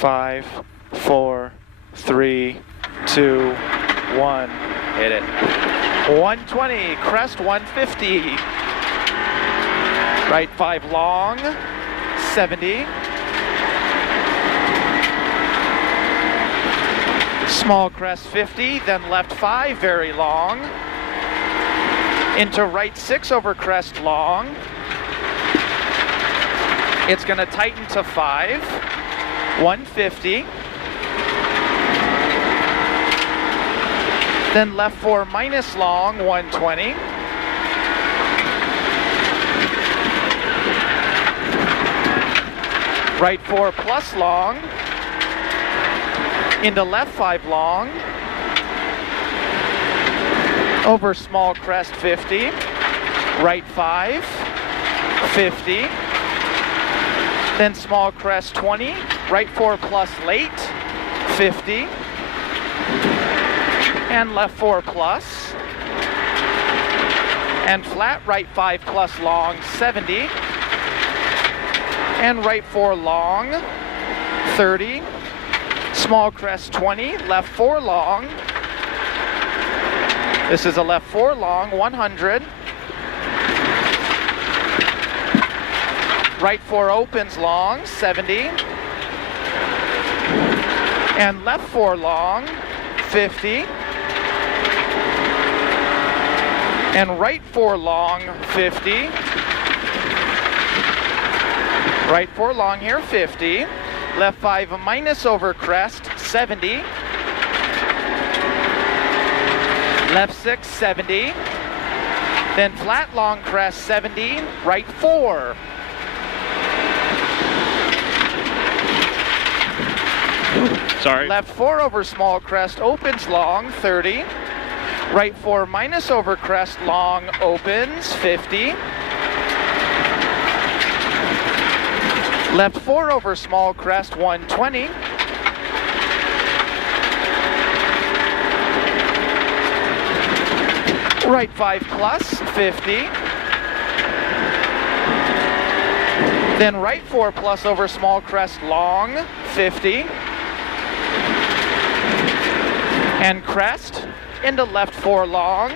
5, 4, 3, 2, 1. Hit it. 120, crest 150. Right 5 long, 70. Small crest 50, then left 5 very long. Into right 6 over crest long. It's going to tighten to 5, 150. Then left 4 minus long, 120. Right 4 plus long. Into left 5 long. Over small crest 50. Right 5, 50. Then small crest 20. Right 4 plus late, 50. And left 4 plus. And flat right 5 plus long, 70. And right 4 long, 30. Small crest 20, left 4 long. This is a left 4 long, 100. Right 4 opens long, 70. And left 4 long, 50. And right 4 long, 50. Right 4 long here, 50. Left 5 minus over crest, 70. Left 6, 70. Then flat long crest, 70. Right 4. Sorry. Left 4 over small crest, opens long, 30. Right 4 minus over crest, long, opens, 50. Left 4 over small crest, 120. Right 5 plus, 50. Then right 4 plus over small crest, long, 50. And crest into left 4 long.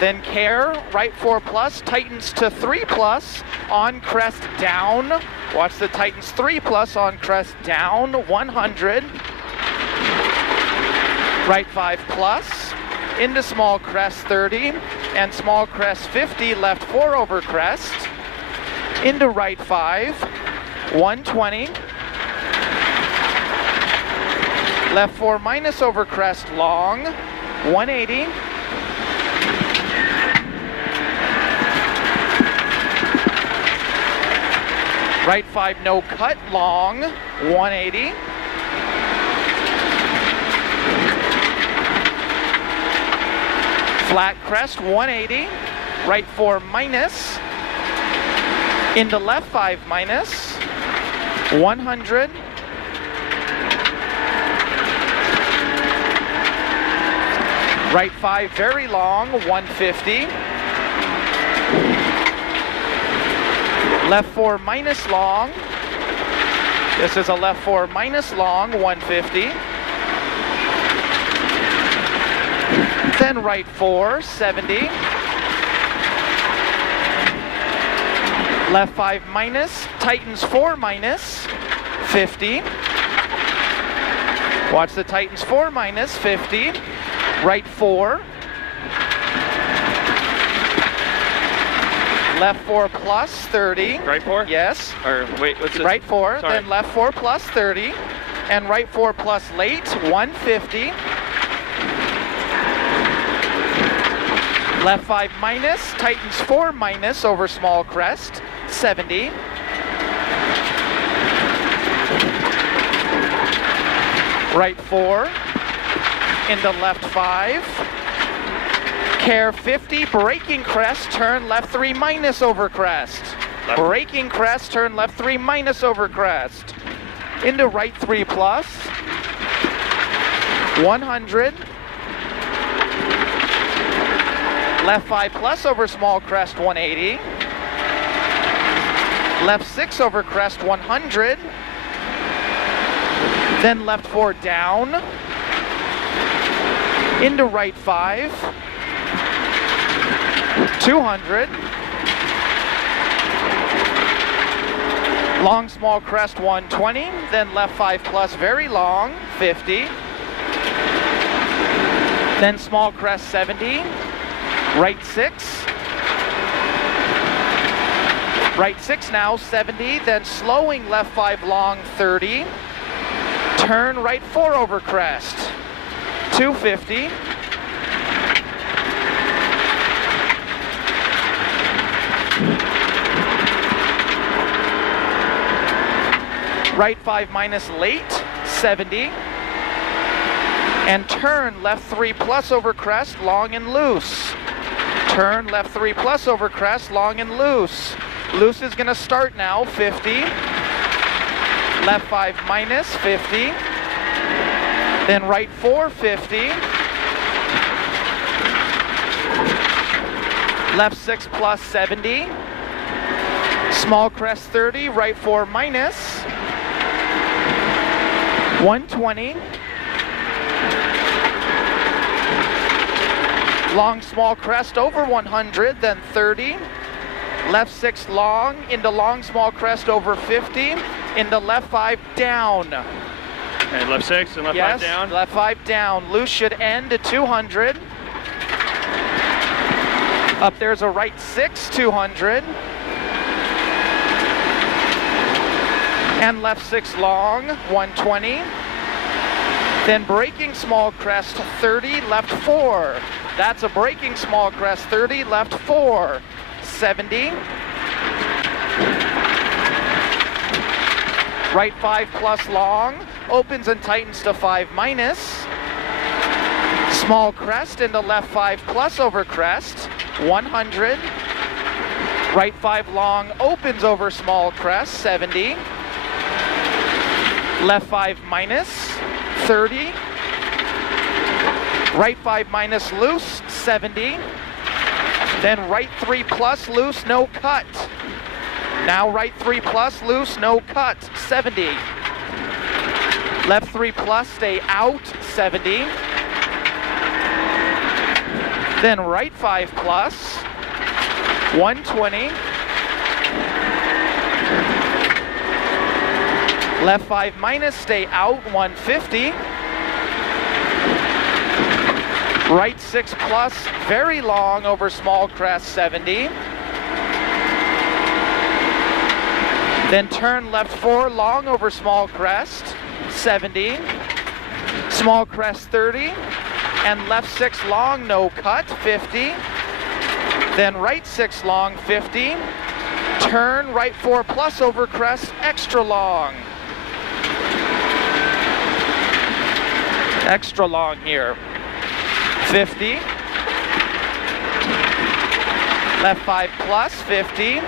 Then care, right 4 plus, tightens to 3 plus, on crest down. Watch the tightens 3 plus on crest down, 100. Right 5 plus, into small crest 30, and small crest 50, left 4 over crest. Into right 5, 120. Left 4 minus over crest long, 180. Right 5 no cut long, 180. Flat crest, 180. Right 4 minus. Into left 5 minus, 100. Right 5 very long, 150. Left 4 minus long. This is a left 4 minus long, 150. Then right 4, 70. Left 5 minus, tightens 4 minus, 50. Watch the tightens 4 minus, 50. Right 4. Left 4 plus, 30. Right 4? Yes. Or wait, what's this? Right 4, Sorry. then left 4 plus 30. And right 4 plus late, 150. Left 5 minus, tightens 4 minus over small crest, 70. Right 4, into left 5. Care 50, braking crest, turn left 3 minus over crest. Left. Braking crest, turn left 3 minus over crest. Into right 3 plus. 100. Left 5 plus over small crest, 180. Left 6 over crest, 100. then left 4 down, into right 5, 200, long small crest 120, then left 5 plus very long 50, then small crest 70, right 6, right 6 now 70, then slowing left 5 long 30, turn right 4 over crest 250, right 5 minus late 70, and turn left 3 plus over crest long and loose, turn left 3 plus over crest long and loose. Loose is going to start now 50, left 5 minus 50, then right 4 50, left 6 plus 70, small crest 30, right 4 minus 120, long small crest over 100, then 30, left 6 long, into long small crest over 50, into left 5 down. Okay, left 6 and left 5 down. Left 5 down. Loose should end at 200. Up there's a right 6, 200. And left 6 long, 120. Then braking small crest 30, left 4. That's a braking small crest 30, left 4. 70. Right 5 plus long, opens and tightens to 5 minus. Small crest into left 5 plus over crest, 100. Right 5 long, opens over small crest, 70. Left 5 minus, 30. Right 5 minus loose, 70. Then right 3 plus loose, no cut. Now right 3 plus loose, no cut, 70. Left 3 plus, stay out, 70. Then right 5 plus, 120. Left 5 minus, stay out, 150. Right 6 plus, very long over small crest, 70. Then turn left 4 long over small crest, 70. Small crest 30. And left 6 long, no cut, 50. Then right 6 long, 50. Turn right 4 plus over crest, extra long. Extra long here. 50. Left 5 plus, 50.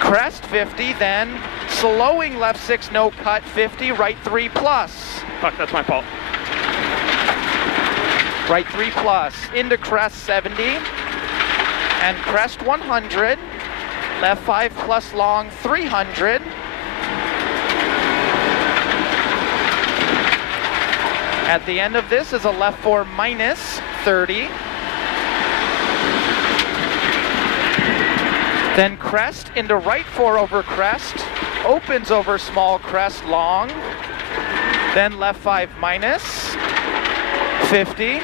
Crest 50, then slowing left 6 no cut 50, right 3 plus. Fuck, that's my fault. Right 3 plus, into crest 70, and crest 100, left 5 plus long 300, at the end of this is a left 4 minus 30, then crest into right 4 over crest, opens over small crest long, then left 5 minus 50,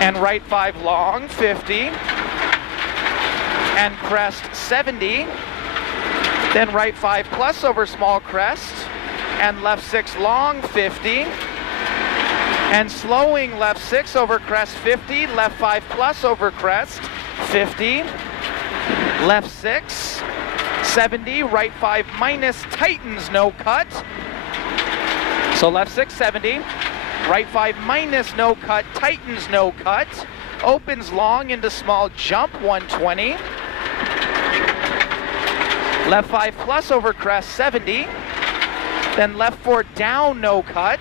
and right 5 long 50, and crest 70, then right 5 plus over small crest, and left 6 long 50, and slowing left 6 over crest 50, left 5 plus over crest 50, left 6, 70, right 5 minus, tightens, no cut. So left 6, 70, right 5 minus, no cut, tightens, no cut. Opens long into small jump, 120. Left 5 plus over crest, 70. Then left 4 down, no cut.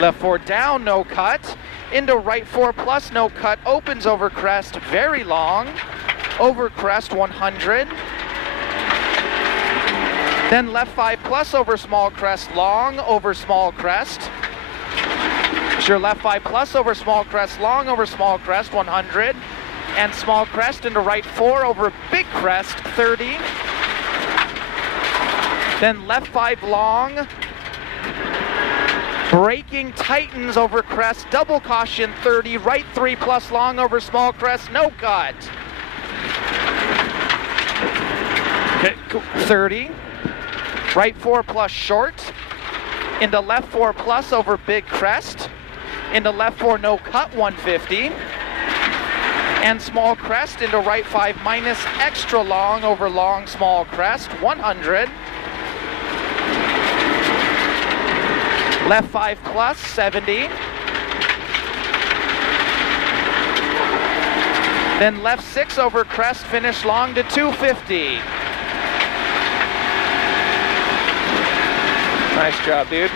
Left 4 down, no cut. Into right 4 plus, no cut, opens over crest, very long. Over crest 100, Then left 5 plus over small crest, long over small crest. Your left 5 plus over small crest, long over small crest, 100. And small crest into right 4 over big crest, 30. Then left 5 long. Braking tightens over crest, double caution, 30. Right 3 plus long over small crest, no cut. Okay, cool. 30. Right 4 plus short. Into left 4 plus over big crest. Into left 4 no cut, 150. And small crest into right 5 minus extra long over long small crest, 100. Left 5 plus, 70. Then left 6 over crest, finish long to 250. Nice job, dude.